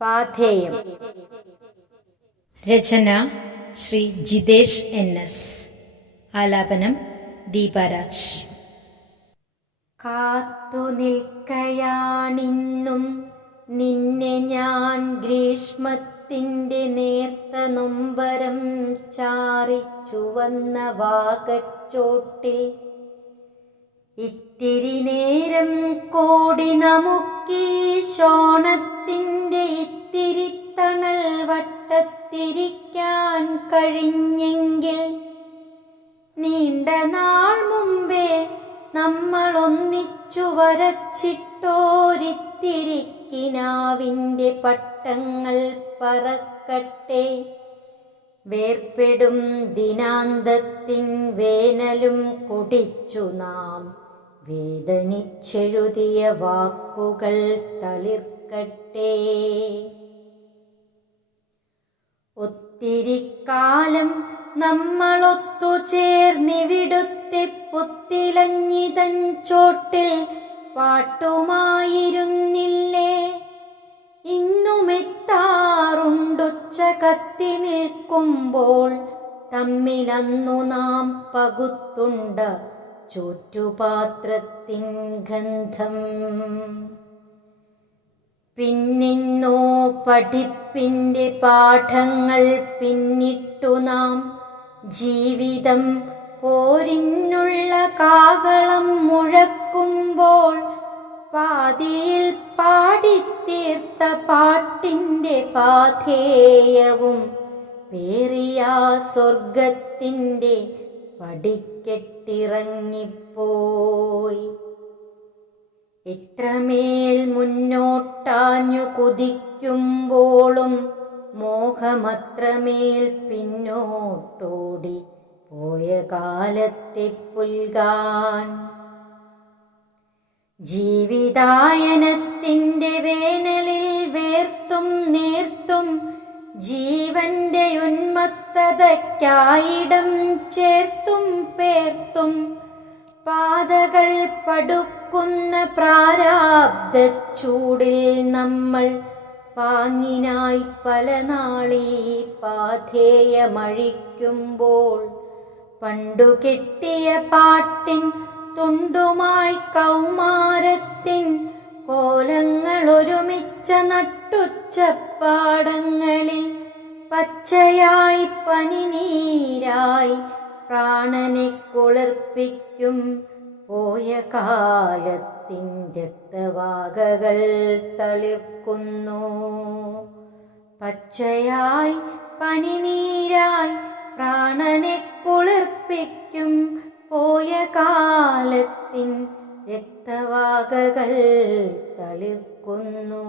പാഥേയം. രചന Shri Jithesh NS. ആലാപനം ദീപാരാജ്. കാത്തു നിൽക്കയാണിന്നും നിന്നെ ഞാൻ ഗ്രീഷ്മത്തിൻ്റെ നേർത്ത നൊമ്പരം ചാറിച്ചു വന്ന വാകച്ചോട്ടിൽ. ഇത്തിരി നേരം കൂടി നമുക്കീ ശോണത്തിൻ്റെ ഇത്തിരി തണൽ വട്ടത്തിരിക്കാൻ കഴിഞ്ഞെങ്കിൽ, നീണ്ട നാൾ മുമ്പേ നമ്മൾ ഒന്നിച്ചു വരച്ചിട്ടോരിത്തിരി കിനാവിൻ്റെ പട്ടങ്ങൾ പറക്കട്ടെ. വേർപ്പെടും ദിനാന്തത്തിൻ വേനലും കുടിച്ചു നാം വേദനിച്ചെഴുതിയ വാക്കുകൾ തളിർക്കട്ടെ. ഒത്തിരി കാലം നമ്മളൊത്തുചേർന്നിവിടുത്തെ പുത്തിലഞ്ഞിതൻ ചോട്ടിൽ പാട്ടുമായിരുന്നില്ലേ? ഇന്നുമെത്താറുണ്ടുച്ച കത്തി നിൽക്കുമ്പോൾ തമ്മിലന്നു നാം പകുത്തുണ്ട ചുറ്റുപാത്രത്തിൻ ഗന്ധം. പിന്നിന്നോ പഠിപ്പിൻ്റെ പാഠങ്ങൾ പിന്നിട്ടു നാം ജീവിതം പോരിനുള്ള കാഹളം മുഴക്കുമ്പോൾ, പാതിയിൽ പാടിത്തീർത്ത പാട്ടിൻ്റെ പാഥേയവും പേറിയ സ്വർഗത്തിൻ്റെ പടിക്കെട്ടിറങ്ങിപ്പോയി. എത്രമേൽ മുന്നോട്ടാഞ്ഞു കുതിക്കുമ്പോളും മോഹമത്രമേൽ പിന്നോട്ടോടി പോയ കാലത്തെ പുൽകാൻ. ജീവിതായനത്തിൻ്റെ വേനലിൽ വേർത്തും നേർത്തും ജീവന്റെ ഉന്മത്തതയ്ക്കായിടം ചേർത്തും പേർത്തും പാതകൾ പടുക്കുന്ന പ്രാരാബ്ധ ചൂടിൽ നമ്മൾ പാങ്ങിനായി പല നാളീ പാഥേയമഴിക്കുമ്പോൾ, പണ്ടു കെട്ടിയ പാട്ടിൻ തുണ്ടുമായി കൗമാരത്തിൻ കോലങ്ങൾ ഒരുമിച്ച നട്ടുച്ചപ്പാടങ്ങളിൽ പച്ചയായി പനിനീരായി പ്രാണനെ കുളിർപ്പിക്കും പോയ കാലത്തിൻ രക്തവാകകൾ തളിർക്കുന്നു. പച്ചയായി പനിനീരായി പ്രാണനെ കുളിർപ്പിക്കും പോയ കാലത്തിൻ രക്തവാകകൾ തളിർക്കുന്നു.